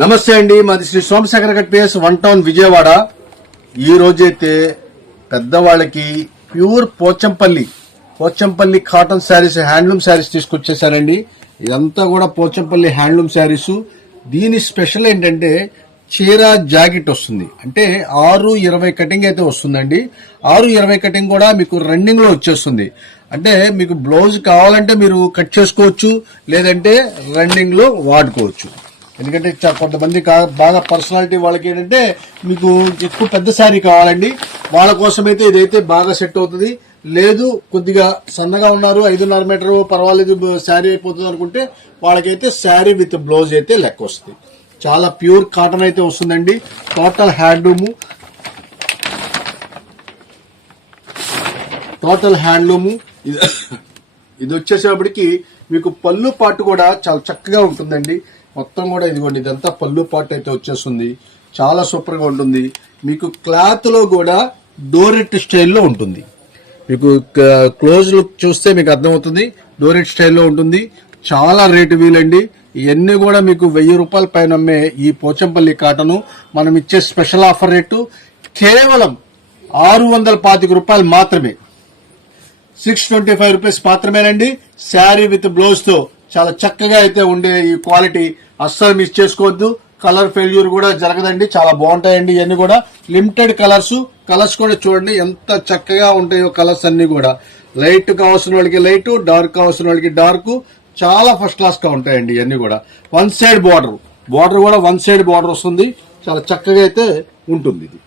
నమస్తే అండి, మాది శ్రీ సోమశేఖర్ గట్ పిఎస్ 1 టౌన్ విజయవాడ. ఈ రోజైతే పెద్దవాళ్ళకి pure Pochampally cotton saris, handloom saris తీసుకొచ్చేసారండి. ఇదంతా కూడా పోచంపల్లి హ్యాండ్లూమ్ శారీస్. దీని స్పెషల్ ఏంటంటే చీర జాకెట్ వస్తుంది, అంటే 6:20 కటింగ్ అయితే వస్తుందండి. 6:20 కటింగ్ కూడా మీకు రన్నింగ్ లో వచ్చేస్తుంది. అంటే మీకు బ్లౌజ్ కావాలంటే మీరు కట్ చేసుకోవచ్చు, లేదంటే రన్నింగ్ లో వాడుకోవచ్చు. ఎందుకంటే కొంతమంది బాగా పర్సనాలిటీ వాళ్ళకి ఏంటంటే మీకు ఎక్కువ పెద్ద శారీ కావాలండి, వాళ్ళ కోసం అయితే ఇదైతే బాగా సెట్ అవుతుంది. లేదు కొద్దిగా సన్నగా ఉన్నారు, 5.5 మీటర్ పర్వాలేదు శారీ అయిపోతుంది అనుకుంటే వాళ్ళకైతే శారీ విత్ బ్లౌజ్ అయితే లెక్క వస్తుంది. చాలా ప్యూర్ కాటన్ అయితే వస్తుందండి. టోటల్ హ్యాండ్లూము ఇది వచ్చేసేపటికి మీకు పళ్ళు పాటు కూడా చాలా చక్కగా ఉంటుందండి. మొత్తం కూడా ఇదిగోండి, ఇదంతా పళ్ళు పాటు అయితే వచ్చేస్తుంది. చాలా సూపర్ గా ఉంటుంది. మీకు క్లాత్ లో కూడా డోరెట్ స్టైల్లో ఉంటుంది. మీకు క్లోజ్ లుక్ చూస్తే మీకు అర్థమవుతుంది, డోరెట్ స్టైల్లో ఉంటుంది. చాలా రేటు వీలండి. ఇవన్నీ కూడా మీకు 1000 రూపాయల పైన అమ్మే ఈ పోచంపల్లి కాటను మనం ఇచ్చే స్పెషల్ ఆఫర్ రేటు కేవలం 625 రూపాయలు మాత్రమే. 625 రూపీస్ మాత్రమేనండి. శారీ విత్ బ్లౌజ్ తో చాలా చక్కగా అయితే ఉండే ఈ క్వాలిటీ అస్సలు మిస్ చేసుకోవద్దు. కలర్ ఫెయిల్యూర్ కూడా జరగదండి. చాలా బాగుంటాయండి. ఇవన్నీ కూడా లిమిటెడ్ కలర్స్ కూడా చూడండి ఎంత చక్కగా ఉంటాయో. కలర్స్ అన్ని కూడా లైట్ కావాల్సిన వాళ్ళకి లైట్, డార్క్ కావాల్సిన వాళ్ళకి డార్క్, చాలా ఫస్ట్ క్లాస్ గా ఉంటాయండి. ఇవన్నీ కూడా 1 సైడ్ బార్డర్ కూడా 1 సైడ్ బార్డర్ వస్తుంది. చాలా చక్కగా అయితే ఉంటుంది ఇది.